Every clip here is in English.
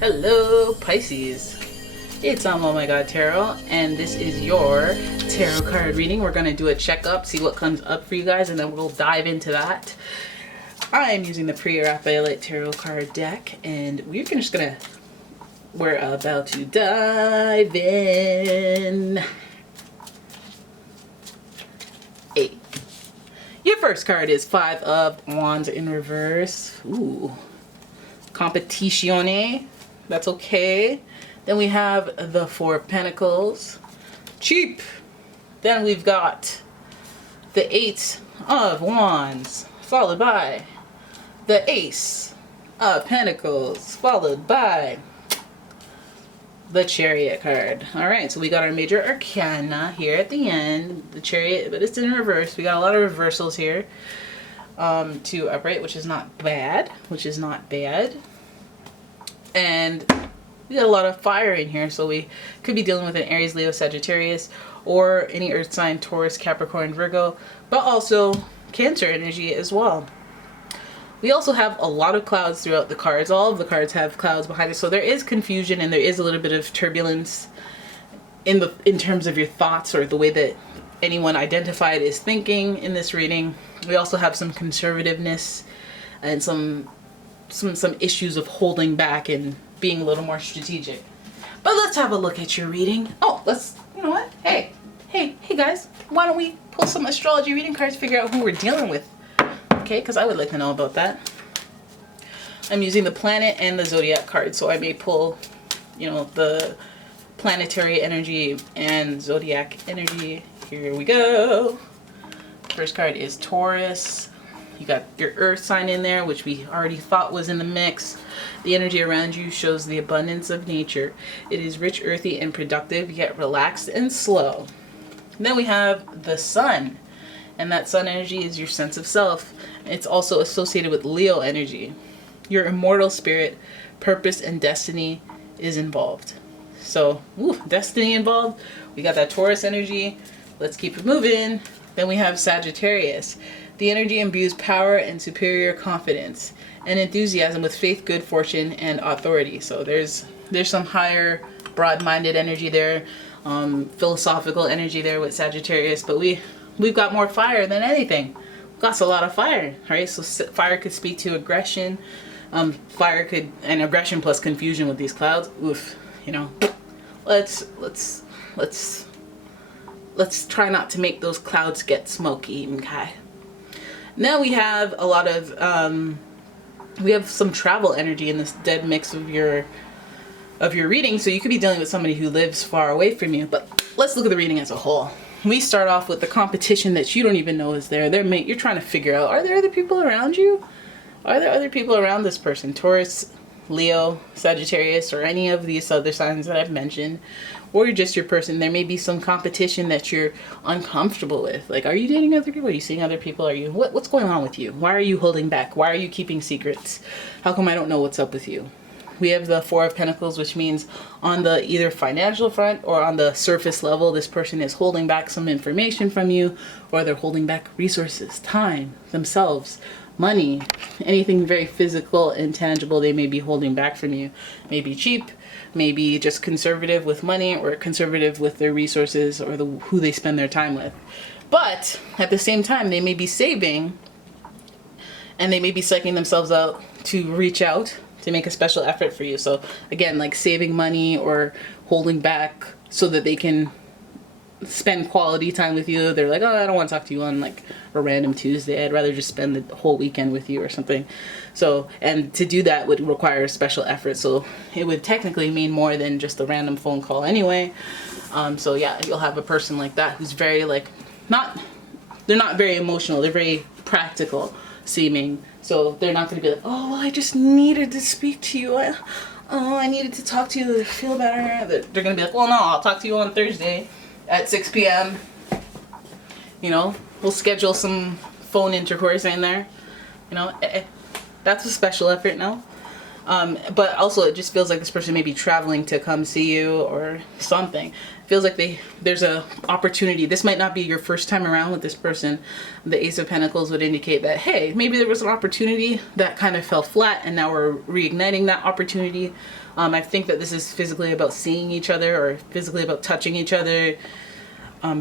Hello Pisces, it's umomgtarot and this is your tarot card reading. We're going to do a checkup, see what comes up for you guys, and then we'll dive into that. I am using the Pre-Raphaelite tarot card deck and we're about to dive in. Eight. Your first card is Five of Wands in reverse. Ooh. Competizione. That's okay. Then we have the Four of Pentacles. Cheap. Then we've got the Eight of Wands, followed by the Ace of Pentacles, followed by the Chariot card. Alright, so we got our major arcana here at the end. The Chariot, but it's in reverse. We got a lot of reversals here. To upright, which is not bad. And we got a lot of fire in here, so we could be dealing with an Aries, Leo, Sagittarius, or any earth sign, Taurus, Capricorn, Virgo, but also Cancer energy as well. We also have a lot of clouds throughout the cards. All of the cards have clouds behind it, so there is confusion and there is a little bit of turbulence in terms of your thoughts or the way that anyone identified is thinking in this reading. We also have some conservativeness and some issues of holding back and being a little more strategic. But let's have a look at your reading. Oh, you know what? Hey guys, why don't we pull some astrology reading cards, figure out who we're dealing with? Okay, because I would like to know about that. I'm using the planet and the zodiac card, so I may pull, the planetary energy and zodiac energy. Here we go. First card is Taurus. You got your earth sign in there, which we already thought was in the mix. The energy around you shows the abundance of nature. It is rich, earthy, and productive, yet relaxed and slow. And then we have the sun. And that sun energy is your sense of self. It's also associated with Leo energy. Your immortal spirit, purpose, and destiny is involved. So, destiny involved. We got that Taurus energy. Let's keep it moving. Then we have Sagittarius. The energy imbues power and superior confidence and enthusiasm with faith, good fortune, and authority. So there's some higher, broad-minded energy there, philosophical energy there with Sagittarius. But we've got more fire than anything. We've got a lot of fire, right? So fire could speak to aggression. And aggression plus confusion with these clouds. Oof, let's try not to make those clouds get smoky, okay? Now we have a lot of we have some travel energy in this dead mix of your reading, so you could be dealing with somebody who lives far away from you. But let's look at the reading as a whole. We start off with the competition that you don't even know is there. You're trying to figure out, are there other people around you? Are there other people around this person? Taurus, Leo, Sagittarius, or any of these other signs that I've mentioned, or you're just your person. There may be some competition that you're uncomfortable with. Like, are you dating other people? Are you seeing other people? What's going on with you? Why are you holding back? Why are you keeping secrets? How come I don't know what's up with you? We have the Four of Pentacles, which means on the either financial front or on the surface level, this person is holding back some information from you, or they're holding back resources, time, themselves, money, anything very physical and tangible they may be holding back from you. Maybe cheap, maybe just conservative with money, or conservative with their resources or who they spend their time with. But at the same time, they may be saving and they may be psyching themselves out to reach out to make a special effort for you. So again, like saving money or holding back so that they can spend quality time with you. They're like, oh, I don't want to talk to you on like a random Tuesday. I'd rather just spend the whole weekend with you or something. So, and to do that would require a special effort. So it would technically mean more than just a random phone call anyway. So yeah, you'll have a person like that who's very they're not very emotional. They're very practical seeming. So they're not going to be like, oh, well, I just needed to speak to you. I needed to talk to you to feel better. They're going to be like, well, no, I'll talk to you on Thursday at 6 p.m. We'll schedule some phone intercourse in there. That's a special effort now. But also it just feels like this person may be traveling to come see you or something. It feels like there's a opportunity. This might not be your first time around with this person. The Ace of Pentacles would indicate that, hey, maybe there was an opportunity that kind of fell flat and now we're reigniting that opportunity. I think that this is physically about seeing each other or physically about touching each other,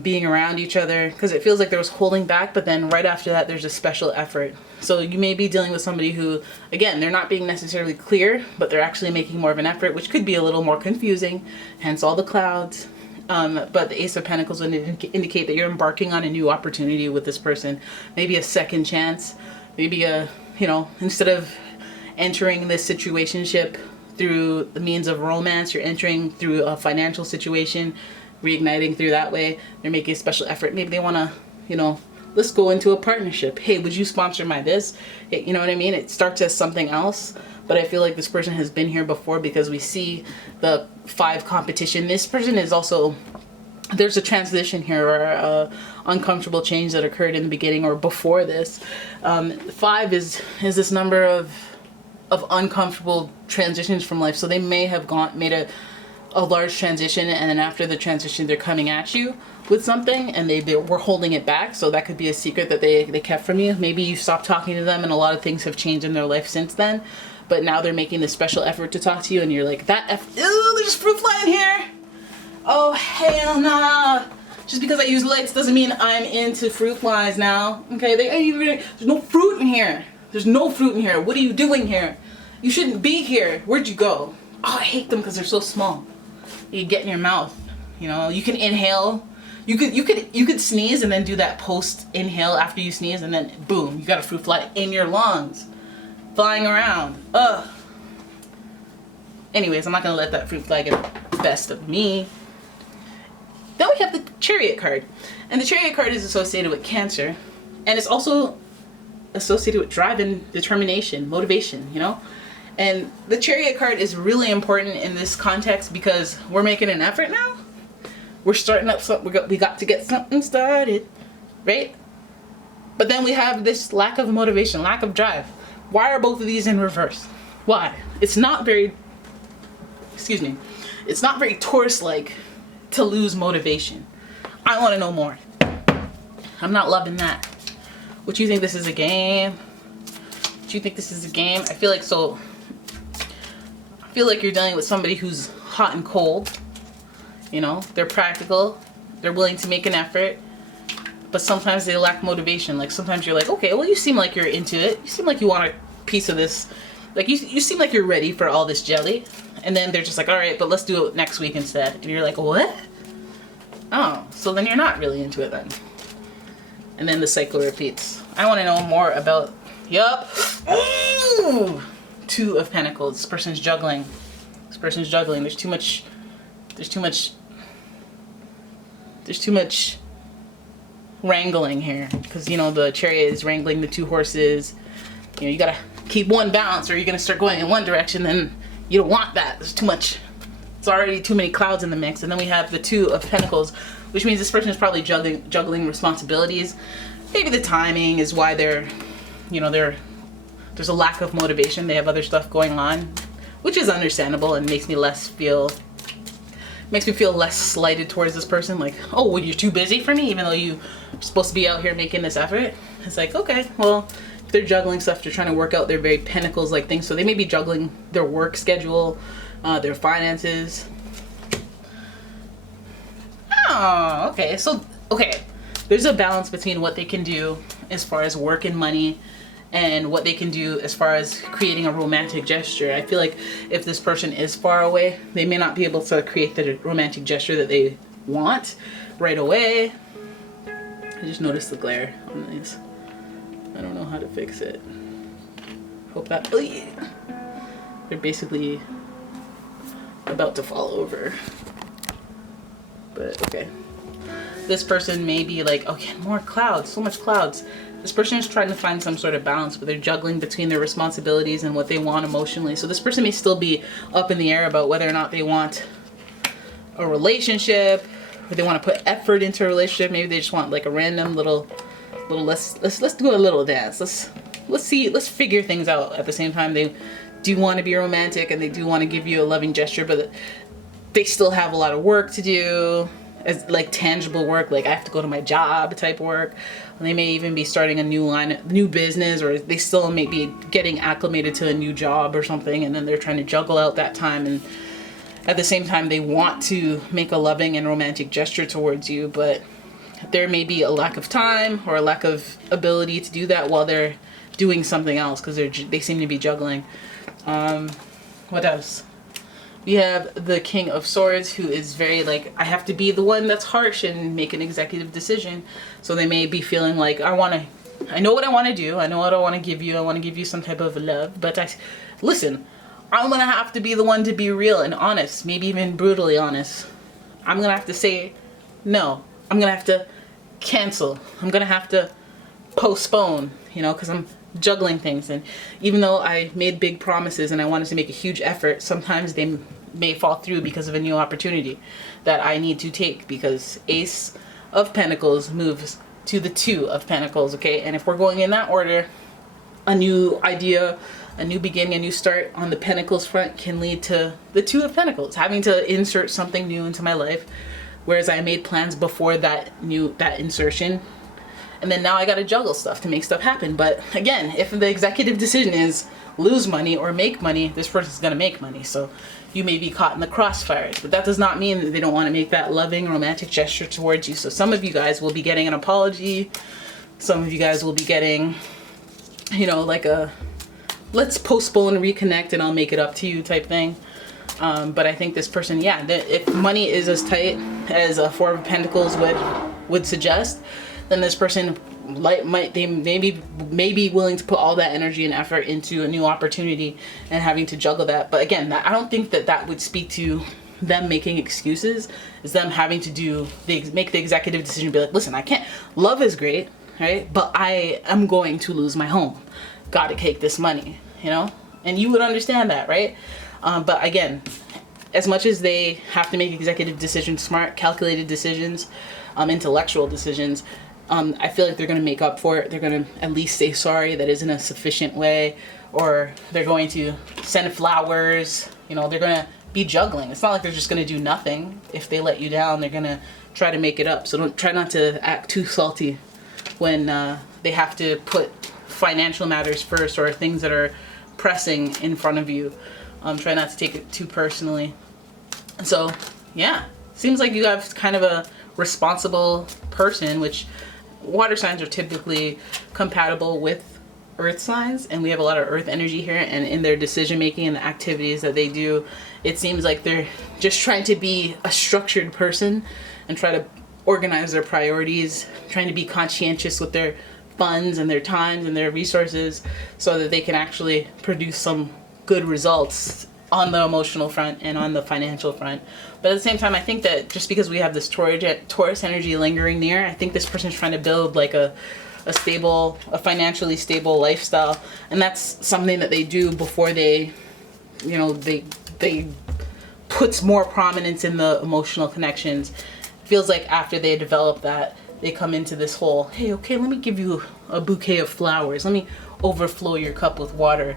being around each other, because it feels like there was holding back, but then right after that there's a special effort. So you may be dealing with somebody who, again, they're not being necessarily clear, but they're actually making more of an effort, which could be a little more confusing, hence all the clouds. But the Ace of Pentacles would indicate that you're embarking on a new opportunity with this person, maybe a second chance, maybe instead of entering this situationship through the means of romance, you're entering through a financial situation, reigniting through that way. They're making a special effort. Maybe they want to, let's go into a partnership. Hey, would you sponsor my this? Hey, you know what I mean? It starts as something else, but I feel like this person has been here before because we see the 5 competition. This person is also, there's a transition here or a uncomfortable change that occurred in the beginning or before this. 5 is this number of uncomfortable transitions from life. So they may have made a large transition, and then after the transition they're coming at you with something and they were holding it back. So that could be a secret that they kept from you. Maybe you stopped talking to them and a lot of things have changed in their life since then, but now they're making this special effort to talk to you and you're like, there's fruit fly in here. Oh hell nah. Just because I use lights doesn't mean I'm into fruit flies now. Okay, there's no fruit in here. There's no fruit in here. What are you doing here? You shouldn't be here. Where'd you go? Oh, I hate them because they're so small. You get in your mouth. You can inhale. You could sneeze and then do that post inhale after you sneeze, and then boom, you got a fruit fly in your lungs, flying around. Ugh. Anyways, I'm not gonna let that fruit fly get the best of me. Then we have the Chariot card, and the Chariot card is associated with Cancer, and it's also associated with drive and determination, motivation. And the Chariot card is really important in this context because we're making an effort now. We're starting up something. We got to get something started, right? But then we have this lack of motivation, lack of drive. Why are both of these in reverse? Why? It's not very Taurus-like to lose motivation. I want to know more. I'm not loving that. What do you think, this is a game? Do you think this is a game? I feel like you're dealing with somebody who's hot and cold. They're practical. They're willing to make an effort. But sometimes they lack motivation. Like sometimes you're like, okay, well, you seem like you're into it. You seem like you want a piece of this. Like you seem like you're ready for all this jelly. And then they're just like, all right, but let's do it next week instead. And you're like, what? Oh, so then you're not really into it then. And then the cycle repeats. I want to know more about, Ooh! 2 of Pentacles. This person's juggling. There's too much wrangling here. Because, the Chariot is wrangling the 2 horses. You gotta keep one balance or you're gonna start going in one direction, then you don't want that. There's too much. It's already too many clouds in the mix. And then we have the 2 of Pentacles, which means this person is probably juggling responsibilities. Maybe the timing is why there's a lack of motivation. They have other stuff going on, which is understandable and makes me feel less slighted towards this person. Like, oh, well, you're too busy for me, even though you're supposed to be out here making this effort. It's like, okay, well, if they're juggling stuff, they're trying to work out their very Pentacles-like things. So they may be juggling their work schedule, their finances. Oh, okay. So, there's a balance between what they can do as far as work and money and what they can do as far as creating a romantic gesture. I feel like if this person is far away, they may not be able to create the romantic gesture that they want right away. I just noticed the glare on these. I don't know how to fix it. Hope that... Oh, yeah. They're basically about to fall over. But, okay. This person may be like, okay, more clouds, so much clouds. This person is trying to find some sort of balance, but they're juggling between their responsibilities and what they want emotionally. So this person may still be up in the air about whether or not they want a relationship, or they want to put effort into a relationship. Maybe they just want like a random little let's do a little dance. Let's figure things out. At the same time, they do want to be romantic and they do want to give you a loving gesture, but they still have a lot of work to do, as like tangible work, like I have to go to my job type work. And they may even be starting a new business, or they still may be getting acclimated to a new job or something, and then they're trying to juggle out that time, and at the same time they want to make a loving and romantic gesture towards you, but there may be a lack of time or a lack of ability to do that while they're doing something else, because they seem to be juggling. What else? We have the King of Swords, who is very like, I have to be the one that's harsh and make an executive decision. So they may be feeling like, I know what I want to do. I know what I want to give you. I want to give you some type of love. But listen, I'm going to have to be the one to be real and honest, maybe even brutally honest. I'm going to have to say no. I'm going to have to cancel. I'm going to have to postpone, you know, because I'm juggling things. And even though I made big promises and I wanted to make a huge effort, sometimes they may fall through because of a new opportunity that I need to take, because Ace of Pentacles moves to the Two of Pentacles, okay? And if we're going in that order, a new idea, a new beginning, a new start on the Pentacles front can lead to the Two of Pentacles, having to insert something new into my life, whereas I made plans before that insertion. And then now I gotta juggle stuff to make stuff happen. But again, if the executive decision is lose money or make money, this person's gonna make money. So you may be caught in the crossfires, but that does not mean that they don't want to make that loving, romantic gesture towards you. So some of you guys will be getting an apology. Some of you guys will be getting, you know, like a, let's postpone and reconnect and I'll make it up to you type thing. But I think this person, yeah, if money is as tight as a Four of Pentacles would suggest, then this person may be willing to put all that energy and effort into a new opportunity and having to juggle that. But again, I don't think that would speak to them making excuses. It's them having to make the executive decision, be like, listen, I can't, love is great, right? But I am going to lose my home. Gotta take this money, you know? And you would understand that, right? But again, as much as they have to make executive decisions, smart, calculated decisions, intellectual decisions, I feel like they're going to make up for it. They're going to at least say sorry that isn't a sufficient way, or they're going to send flowers. You know, they're going to be juggling. It's not like they're just going to do nothing. If they let you down, they're going to try to make it up. So try not to act too salty when they have to put financial matters first, or things that are pressing in front of you. Try not to take it too personally. So yeah, seems like you have kind of a responsible person, which water signs are typically compatible with earth signs, and we have a lot of earth energy here, and in their decision making and the activities that they do, it seems like they're just trying to be a structured person and try to organize their priorities, trying to be conscientious with their funds and their times and their resources, so that they can actually produce some good results on the emotional front and on the financial front. But at the same time, I think that just because we have this Taurus energy lingering near, I think this person's trying to build like a financially stable lifestyle, and that's something that they do before they, you know, they puts more prominence in the emotional connections. Feels like after they develop that, they come into this whole, hey, okay, let me give you a bouquet of flowers, let me overflow your cup with water,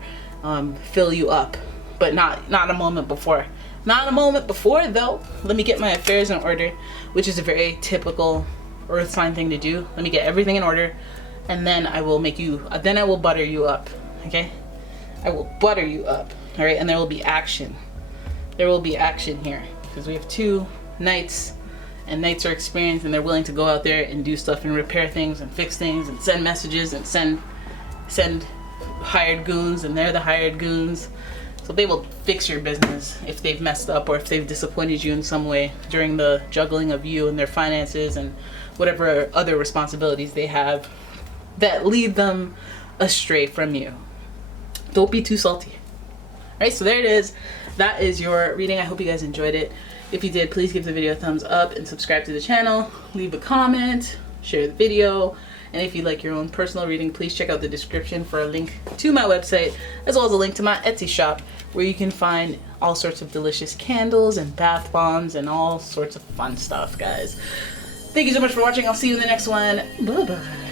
fill you up. But not a moment before. Not a moment before though. Let me get my affairs in order, which is a very typical earth sign thing to do. Let me get everything in order, and then I will butter you up. Okay? I will butter you up. All right? And there will be action. There will be action here, because we have two knights, and knights are experienced, and they're willing to go out there and do stuff and repair things and fix things and send messages and send hired goons, and they're the hired goons. So they will fix your business if they've messed up, or if they've disappointed you in some way during the juggling of you and their finances and whatever other responsibilities they have that lead them astray from you. Don't be too salty. All right, so there it is. That is your reading. I hope you guys enjoyed it. If you did, please give the video a thumbs up and subscribe to the channel. Leave a comment, share the video. And if you'd like your own personal reading, please check out the description for a link to my website, as well as a link to my Etsy shop, where you can find all sorts of delicious candles and bath bombs and all sorts of fun stuff, guys. Thank you so much for watching. I'll see you in the next one. Bye-bye.